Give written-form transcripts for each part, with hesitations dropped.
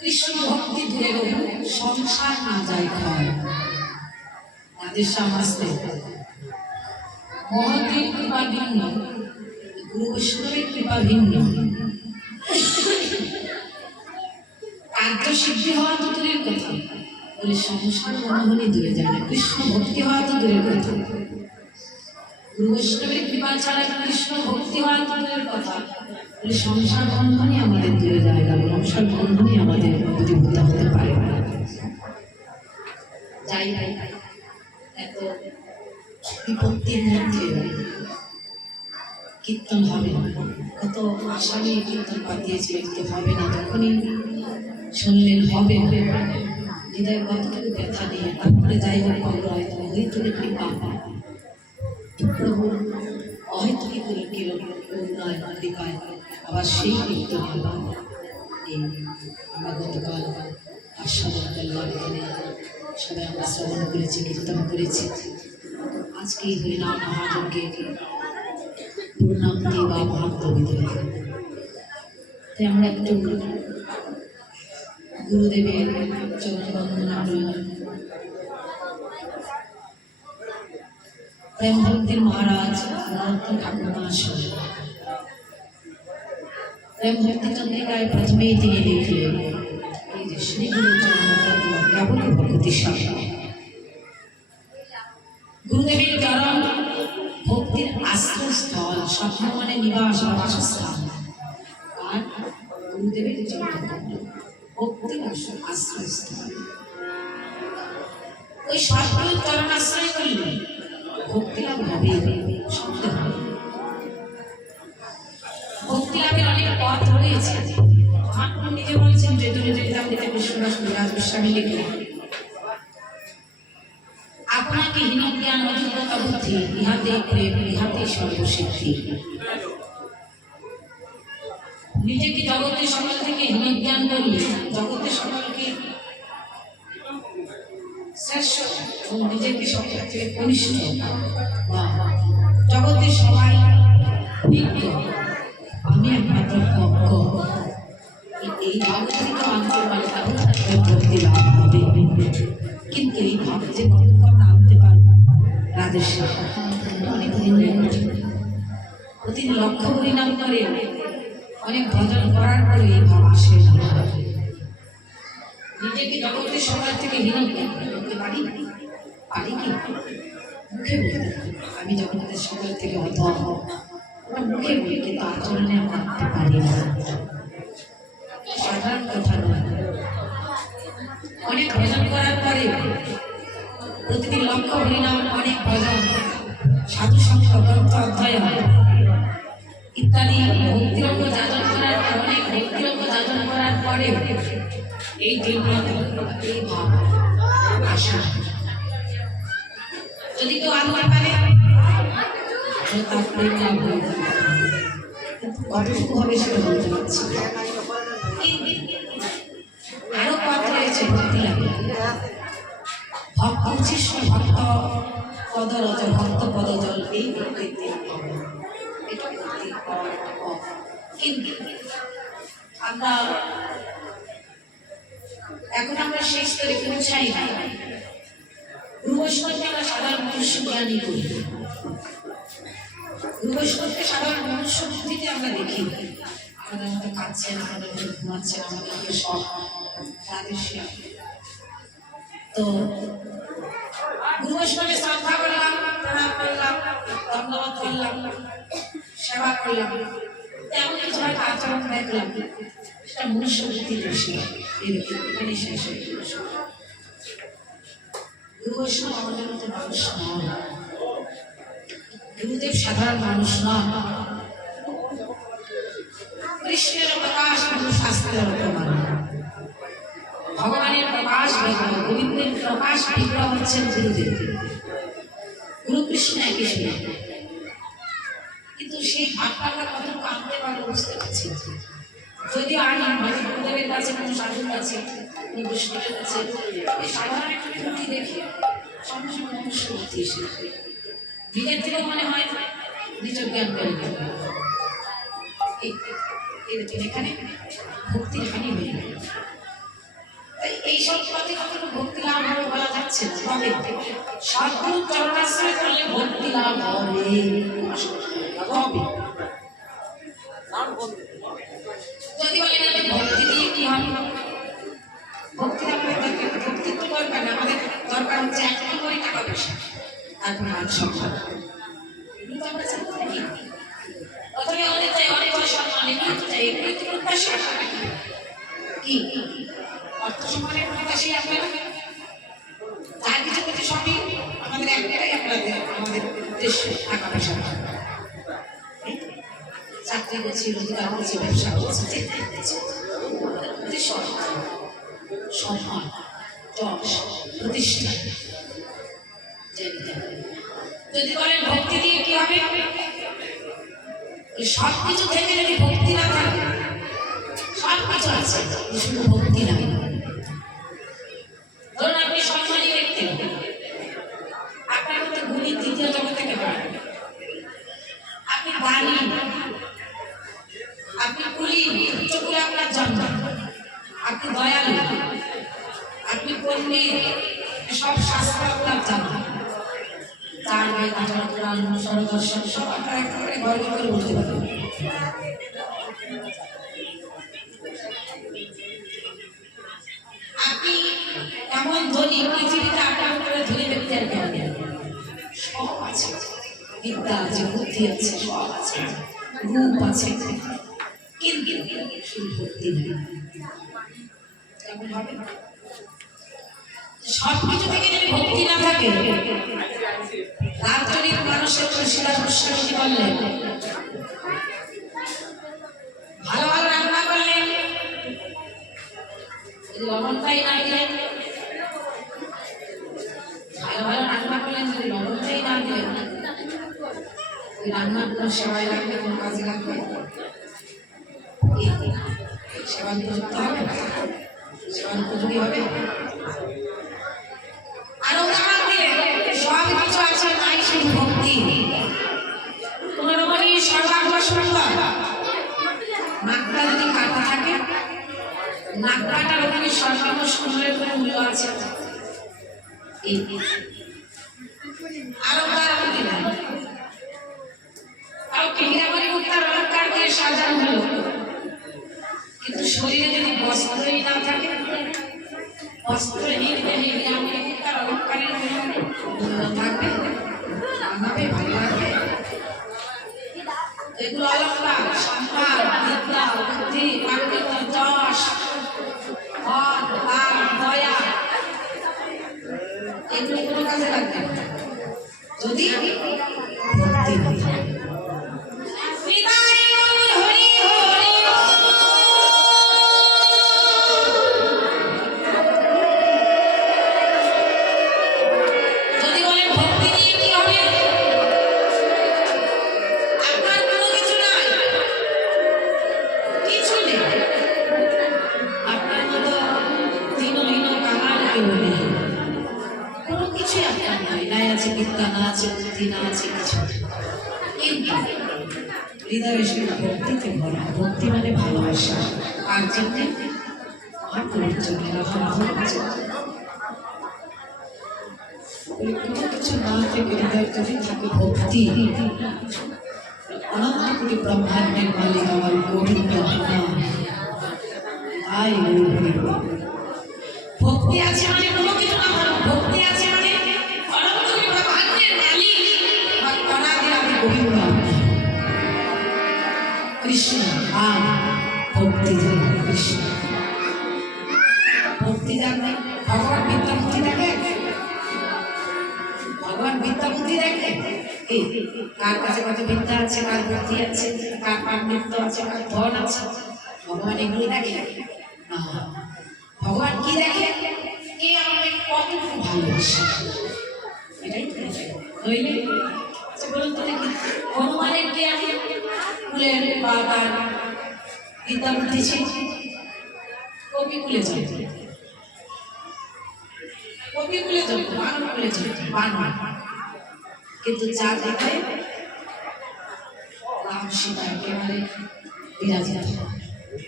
কৃষ্ণ ভক্তি ধরে সংসার না যায় ক্ষয়। তাদের সমাজে মহতের কৃপা ভিন্ন, গুরু বৈষ্ণবের কৃপা ভিন্ন। কার্য সিদ্ধি হওয়া তো দূরের কথা, বলে সংসার বন্ধনে দূরে যায় না। কৃষ্ণ ভক্তি হওয়া তো দূরের কথা, গুরু বৈষ্ণবের কৃপা ছাড়া কৃষ্ণ ভক্তি হওয়া তো দূরের কথা, বলে সংসার বন্ধনে আমাদের দূরে যায় না। সংসার বন্ধনে আমাদের অভিভূত হতে পারে না। যাই এত বিপত্তির মধ্যে কীর্তন হবে না, কত আশা নিয়ে কীর্তন পাঠিয়েছে, কিন্তু হবে না। যখনই শুনলেন হবে, হৃদয় কতটুকু ব্যথা নিয়ে তারপরে যাই হোক পাবো, হয়তো হইতুকে কৃপা, প্রভুর অহেতুকি করে করুণায় কৃপায় আবার সেই কীর্তন হলো। এই আমরা গতকাল আস্বাদন করলাম, এখানে সবাই আমরা শ্রবণ করেছি, কীর্তন করেছি। আজকে এই হরিনাম মহাযজ্ঞে পূর্ণান্তি বা মহাত্ম বিধি, তাই আমরা একটু গুরুদেবের চরণ বন্দনা করলাম। প্রেম ভক্তির মহারাজ নরোত্তম ঠাকুর মহাশয় প্রেম ভক্তি চন্দ্রিকায় প্রথমেই তিনি লিখলেন এই যে শ্রী গুরু চরণ কেবল ভক্তি শাখা। গুরুদেবের চরণ ভক্তির আশ্রয়স্থল, স্বপ্ন মানে নিবাস, বাসস্থান। আর গুরুদেবের চরণ ভক্তির আশ্রয়স্থল, ওই স্বপ্নের চরণ আশ্রয় করলে ভক্তি লাভ হবে, সত্য হবে। ভক্তি লাভের অনেক পথ রয়েছে। মহাপ্রভু নিজে বলছেন যে বিশ্বদাস বিরাজ গোস্বামী লিখলেন, আপনাকে হীন জ্ঞান অধিকতা বুদ্ধি, ইহাতে প্রেম, ইহাতে সর্বসিদ্ধি। নিজেকে জগতের সকল থেকে হীন জ্ঞান করলে জগতের সকলকে শ্রেষ্ঠ এবং নিজেকে সকল থেকে কনিষ্ঠ, জগতের সবাই বিজ্ঞ, আমি একমাত্র ভক্ত, এই ভাব যদি তো আনতে পারে তাহলে ভক্তি লাভ হবে। কিন্তু এই ভাব যে কতক্ষণ আনতে পারবে, রাধেশ্যাম অনেক দিন প্রতিদিন লক্ষ্য পরিণাম করে অনেক ভজন করার পরে এই ভাব আসে না। নিজেকে জগতের সবার থেকে হীন করতে পারি কি? মুখে বলতে আমি জগতের সবার থেকে অধম, ওটা মুখে বলি, কিন্তু আচরণে মানতে পারি না। সাধারণ কথা নয়। অনেক ভজন করার পরে প্রতিদিন লক্ষ্য হরিনাম, অনেক ভজন, সাধু সঙ্গ, গ্রন্থ অধ্যয়ন ইত্যাদি ভক্তিরঙ্গ যাজন করার পর, অনেক ভক্তিরঙ্গ যাজন করার পরে এই এই ভাব আসে। যদি কেউ আনতে পারে তার প্রেম লাভ হয়ে যাবে, কতটুকু হবে সেটা বলতে পারছি। আরো পথ রয়েছে ভক্তি লাভে। ভক্ত উচ্ছিষ্ট ভক্ত পদরজ, ভক্ত পদজল, এই ভক্তিতে এটা ভক্তির পথ। কিন্তু আমরা এখন আমরা সেই স্তরে পৌঁছাই না। গুরু বৈষ্ণবকে আমরা সাধারণ মনুষ্য জ্ঞানী করি, গুরু বৈষ্ণবকে সাধারণ মনুষ্য বুদ্ধিতে আমরা দেখি। আমাদের মতো কাঁদছেন, আমাদের মতো ঘুমাচ্ছেন, আমাদের মতো সব রাধেশ্যাম। তো গুরু বৈষ্ণবের শ্রদ্ধা করলাম, প্রণাম করলাম, ধন্যবাদ করলাম, সেবা করলাম, তেমন কিছু হয়তো আচরণ দেখলাম, সেটা মনুষ্য বুদ্ধি দোষী। এখানে শেষ হয়ে গেল। গুরু বৈষ্ণব আমাদের মতো মানুষ নয়, গুরুদেব সাধারণ মানুষ নয়। কৃষ্ণের প্রকাশ শাস্ত্রের প্রমাণ, ভগবানের প্রকাশ বিগ্রহ, গোবিন্দের প্রকাশ বিগ্রহ হচ্ছেন গুরুদেব। গুরু কৃষ্ণ একই ছিল, কিন্তু সেই ভাবটা আমরা কতটুকু আনতে পারবো বুঝতে পারছি। যদি আনি হয়তো গুরুদেবের কাছে, কোনো সাধুর কাছে, কোনো বৈষ্ণবের কাছে, এই সাধারণ একটা ত্রুটি দেখে সঙ্গে সঙ্গে মনুষ্য বুদ্ধি এসে নিজের থেকেও মনে হয় নিজের জ্ঞান করে নেবে। এখানে ভক্তির হানি হয়ে গেল। এইসব পথে কখনো ভক্তি লাভ হবে বলা যাচ্ছে না, তবে সদ্গুরু চরণাশ্রয় করলে ভক্তি লাভ হবে হবে। যদি বলেন আমি ভক্তি দিয়ে কি হবে, ভক্তি আমাদের ভক্তির তো দরকার না, আমাদের দরকার হচ্ছে একটা করে টাকা পয়সা আর মান সম্মান। কিন্তু আমরা চাইতে থাকি প্রথমে আমাদের চাই অনেক সম্মান, এগুলো তো চাই, এগুলো তো প্রত্যাশা কি অর্থ সম্মানের প্রত্যাশাই আপনারা যা কিছু করছে সবই আমাদের একটাই, আপনাদের আমাদের উদ্দেশ্য টাকা পয়সা। চাকরি করছি, রোজগার করছি, ব্যবসা করছি, যেটাই করছি আমাদের উদ্দেশ্য সম্মান, যশ, প্রতিষ্ঠা। যদি বলেন ভক্তি দিয়ে কি হবে, সব কিছু থেকে যদি ভক্তি না থাকে, সব কিছু আছে শুধু ভক্তি নাই। ধরুন আপনি সম্মানী ব্যক্তি, আপনার মধ্যে গুণী তৃতীয় জগতে কেন, আপনি দানি, আপনি কুলি, উচ্চকুলে আপনার জন্ম, আপনি দয়ালু, আপনি পণ্ডিত, সব শাস্ত্র আপনার জানা, তার গায়ে কাটার কোরআন সরদর্শন সব আপনার একেবারে গর্ব করে বলতে পারবেন। আপনি এমন ধনী, পৃথিবীতে আপনার উপরে ধনী ব্যক্তি আর কেন, সব আছে, বিদ্যা আছে, বুদ্ধি আছে, সব আছে, রূপ আছে, কিন্তু শুধু ভক্তি নেই। কেমন হবে? সবকিছু থেকে যদি ভক্তি না থাকে, দার্শনিক মানুষের শিলা গোস্বামী বললেন ভালো ভালো রান্না করলেন, লবণটাই না দিলেন, ভালো ভালো রান্না করলেন যদি লবণটাই না দিলেন, ওই রান্নার কোনো সেবায় লাগবে, কোনো কাজে লাগবে, সেবা করতে হবে, সেবা উপযোগী হবে। আর উদাহরণ দিলে সব কিছু আছে, নাই সেই ভক্তি। তোমার মনে সর্বাঙ্গ সুন্দর, নাকটা যদি কাটা থাকে, নাক কাটার ওখানে সর্বাঙ্গ সুন্দরের কোনো মূল্য আছে। আর উদাহরণ দিলাম, কাউকে হীরামণি মুক্তার অলঙ্কার দিয়ে সাজানো হলো, কিন্তু শরীরে যদি বস্ত্রই না থাকে, বস্ত্রহীন হীরামণি মুক্তার অলঙ্কারের মূল্য থাকবে, মানাবে, ভালো লাগবে? এগুলো অলঙ্কার, সম্মান, বিদ্যা, বুদ্ধি, পাণ্ডিত্য, যশ, ধন, লাভ, দয়া, এগুলো কোনো কাজে লাগবে না যদি ভক্তি না থাকে। কোনো কিছুই আপনার নাই, নাই আছে বিদ্যা, না আছে বুদ্ধি, না আছে কিছু, কিন্তু হৃদয়ে সে ভক্তিতে ভরা। ভক্তি মানে ভালোবাসা, আর জন্যে মহাপুরুষ জন্য কোনো কিছু না থেকে হৃদয় যদি থাকে ভক্তি, অনন্ত কোটি ব্রহ্মাণ্ডের মালিক আমার গোবিন্দ তাই ভক্তি আছে মানে কোনো কিছু না, ভক্তি আছে মানে অনন্ত কোটি ব্রহ্মাণ্ডের মালিক অনাদি গোবিন্দ কৃষ্ণ। আর ভক্তি জানে কৃষ্ণ, ভক্তি জানলে ভগবান বিদ্যা বুদ্ধি দেখে, ভগবান বিদ্যা বুদ্ধি দেখে কার কাছে কত বিদ্যা আছে, কার বুদ্ধি আছে, কার পাণ্ডিত্য আছে, কার ধন আছে, ভগবান এগুলো দেখে না। ভগবান কি দেখে, কে আমাকে কতটুকু ভালোবাসে, এটাই নইলে বলুন তো দেখি হনুমানের কে আমি ফুলের বা তার বিদ্যা বুদ্ধি ছিল, কবি কুলে চলে, কবি কুলে চলে, মানব কুলে চলে, বানর, কিন্তু যা দেখে রাম সীতা একেবারে বিরাজিত,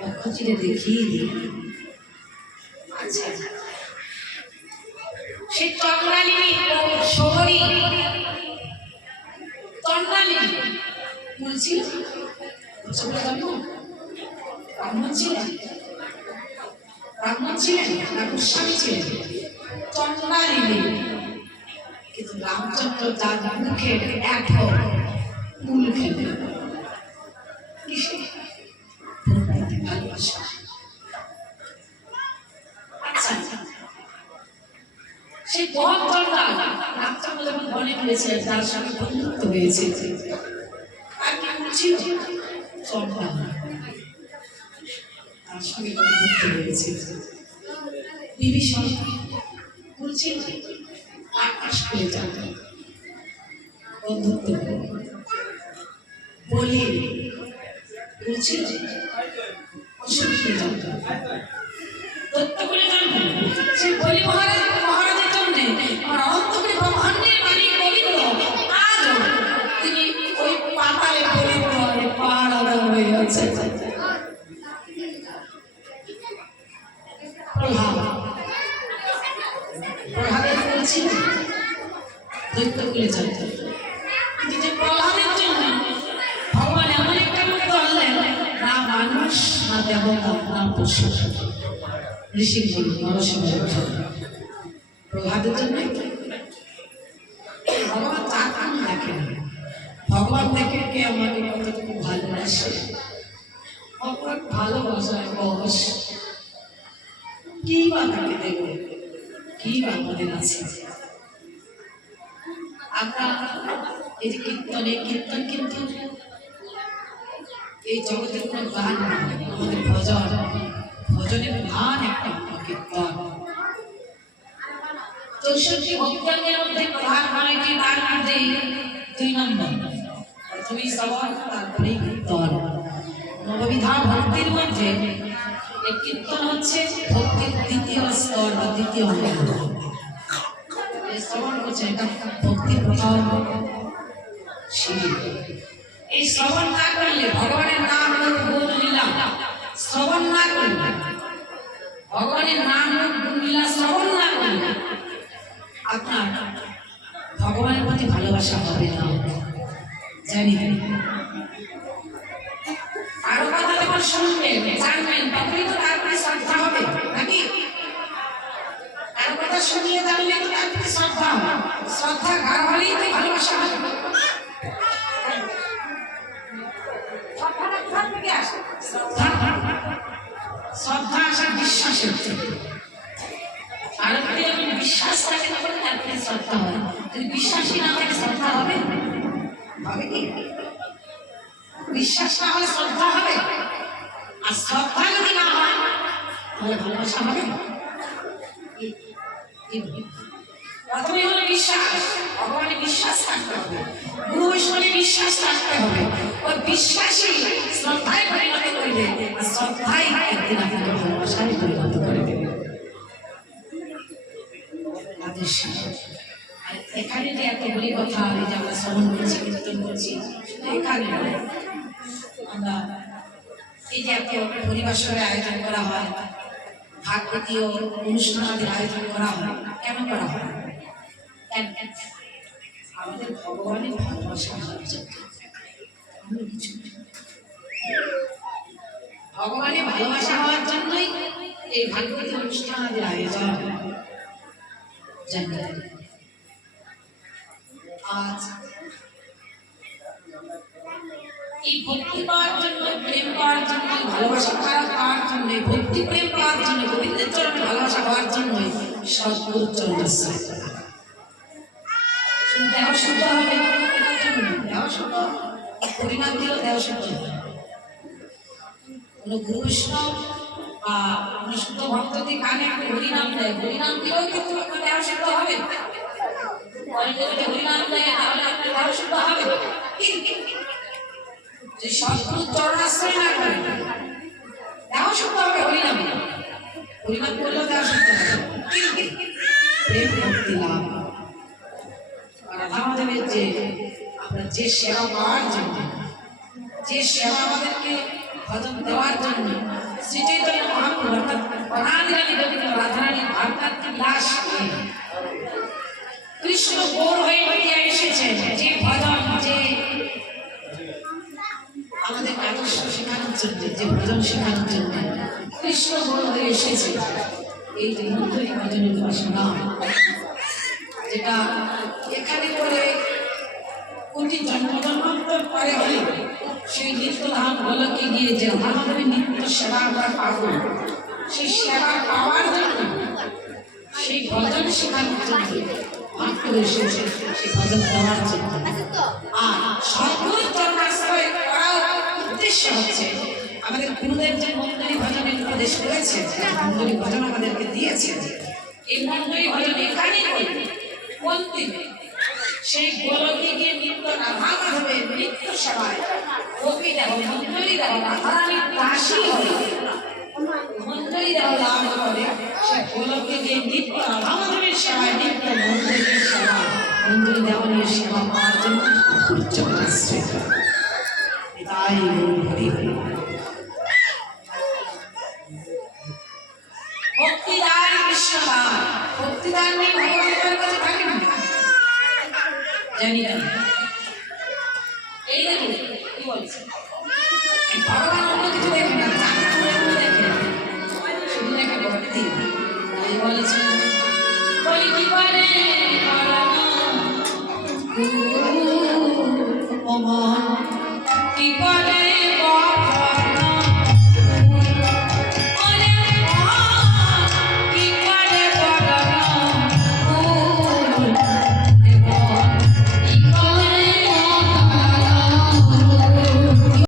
লক্ষ্য চিরে দেখিয়ে দিই। আচ্ছা সে চন্দ্রালিনী শহরী চন্দ্রালিনী বলছিল ব্রাহ্মণ ছিলেন না গোস্বামী ছিলেন? চন্দ্রালিনী। কিন্তু রামচন্দ্র তার মুখের এক ফুল খেলেন। ভালোবাসা। আচ্ছা, সেই বন চন্দ্রা রামচন্দ্র যখন বনে গিয়েছে তার সঙ্গে বন্ধুত্ব হয়েছে। আর কি বলছিল? চন্দ্রা তার সঙ্গে বন্ধুত্ব হয়েছে। বিভীষণ বলছিল আকাশ করে যাবে বন্ধুত্ব বলি বলছিল অসুখে যাবে তত্ত্ব করে জানবে। সে বলি মহারাজের জন্য আমার অন্তরে ব্রহ্মাণ্ডের মালিক গোবিন্দ আজ তিনি ওই পাতালে গোবিন্দ পাড়া হয়ে আছে। প্রহ্লাদের বলছিল দৈত্য করে জানতে কিন্তু প্রহ্লাদের জন্য ভগবান এমন একটা রূপ ধরলেন, না মানুষ না দেবতা না পশু, ঋষি প্রহ্লাদের জন্য ভগবান তার কাম দেখেন। ভগবান দেখে কে আমাকে কতটুকু ভালোবাসে, ভগবান ভালোবাসার বস কি বা তাকে দেখবে, কি বা আমাদের আছে। আমরা এই যে কীর্তন কিন্তু এই জগতের কোনো গান আমাদের ভজনের গান একটা কীর্তন। 64 ভক্তের মধ্যে প্রধান নয়টি, তার মধ্যে 2 নম্বর, প্রথমেই শ্রবণ তারপরেই কীর্তন। নববিধা ভক্তির মধ্যে এই কীর্তন হচ্ছে ভক্তির দ্বিতীয় স্তর বা দ্বিতীয় অঙ্গ। শ্রবণ করছে এটা ভক্তির প্রথম সিঁড়ি। এই শ্রবণ না করলে ভগবানের নাম গুণ লীলা শ্রবণ না করলে, ভগবানের নাম গুণ লীলা শ্রবণ না করলে আপনার ভগবানের প্রতি ভালোবাসা হবে না, জানি। আরো কথা যখন শুনবেন জানবেন তখনই তো তারপরে শ্রদ্ধা হবে, নাকি? আরো কথা শুনিয়ে জানলে তো তারপরে শ্রদ্ধা হবে। শ্রদ্ধা গাঢ় হলেই তো ভালোবাসা হবে। শ্রদ্ধা আসে বিশ্বাসের থেকে। আর যদি যখন বিশ্বাস থাকে তখন তারপরে শ্রদ্ধা হয়। যদি বিশ্বাসই না থাকে শ্রদ্ধা হবে? হবে কি? বিশ্বাস না হলে শ্রদ্ধা হবে, আর শ্রদ্ধা যদি না হয় তাহলে ভালোবাসা হবে। প্রথমে হলো বিশ্বাস, ভগবানের বিশ্বাস থাকতে হবে, গুরু বৈষ্ণবের বিশ্বাস থাকতে হবে। ওই বিশ্বাসই শ্রদ্ধায় পরিণত করবে, আর শ্রদ্ধাই একদিন আপনাকে ভালোবাসায় পরিণত করে দেবে। এখানে যে এত বলি কথা এই যে আমরা শ্রবণ করছি, কীর্তন করছি, এখানে আমরা এই যে এত পরিবেশনের আয়োজন করা হয়, ভাগবতীয় অনুষ্ঠানাদির আয়োজন করা হয়, কেন করা হয়? আমাদের ভগবানের ভালোবাসা হওয়ার জন্য। ভগবানের ভালোবাসা হওয়ার জন্যই এই ভাগবতী অনুষ্ঠানাদির আয়োজন। আজ এই ভক্তি পাওয়ার জন্য, প্রেম পাওয়ার জন্য, ভালোবাসা পাওয়ার জন্য, ভক্তি প্রেম পাওয়ার জন্য, গোবিন্দের চরণে ভালোবাসা পাওয়ার জন্যই সদ্গুরু চরণাশ্রয় করা। দেহ শুদ্ধ হবে, এটার জন্য দেহ শুদ্ধ, হরিনাম দিয়েও দেহ শুদ্ধ হবে। কোনো গুরু বৈষ্ণব বা কোনো শুদ্ধ ভক্ত যদি কানে হরিনাম দেয়, হরিনাম দিয়েও কিন্তু আপনার দেহ শুদ্ধ হবে। যদি হরিনাম দেয় তাহলে আপনার দেহ শুদ্ধ হবে। যে সদ্গুরু চরণাশ্রয় না করে দেহ শুদ্ধ হবে হরিনামে, হরিনাম করলেও দেহ শুদ্ধ হবে। প্রেম ভক্তি লাভ রাধামাধবের যে আমরা যে সেবা পাওয়ার জন্য, যে সেবা আমাদেরকে ভজন দেওয়ার জন্য শ্রী চৈতন্য মহাপ্রভু অর্থাৎ রাধারানী গোবিন্দ রাধারানী ভারতাত্মী লাশ কৃষ্ণ গৌর হয়ে দিয়ে এসেছেন, যে ভজন, যে আমাদের আদর্শ শেখানোর জন্য, যে ভজন শেখানোর জন্য কৃষ্ণ গৌর হয়ে এসেছে। এই যে মন্ত্রী ভজনের বাসনা, যেটা এখানে করে কোটি জন্ম জন্মান্তর পরে হলে সেই নিত্য ধাম গোলকে গিয়ে যে আমাদের নিত্য সেবা আমরা পাবো, সেই সেবা পাওয়ার জন্য সেই ভজন শেখানোর জন্য মাত্র এসেছে, সেই ভজন দেওয়ার জন্য। আর সদ্গুরু চরণাশ্রয় করার উদ্দেশ্য হচ্ছে আমাদের গুরুদেব যে মন্ডলী ভজনের উপদেশ করেছে, মন্ডলী ভজন আমাদেরকে দিয়েছে, এই মন্ডলী ভজন এখানে অন্তিমে সেই গোলকে গিয়ে নিত্য রাধা মাধবের নিত্য সেবায় গোপী দেহ মন্ডলী দেহ রাধারানীর দাসী হবে, মন্ডলী দেহ লাভ করে। সেই গোলকে গিয়ে নিত্য রাধা মাধবের সেবায়, নিত্য মন্ডলীর সেবা, মন্ডলী দেওয়ানের সেবা পাওয়ার জন্য চরণাশ্রয় তাই হরি হরি। ভক্তিদান কৃষ্ণদান, ভক্তিদান নেই ভগবানের কাছে থাকে না, জানি না। এই দেখুন কি বলছে, ভগবান অন্য কিছু দেখে না, দেখে শুধু দেখে ভক্তি। তাই বলেছে বলি কি পারে অমন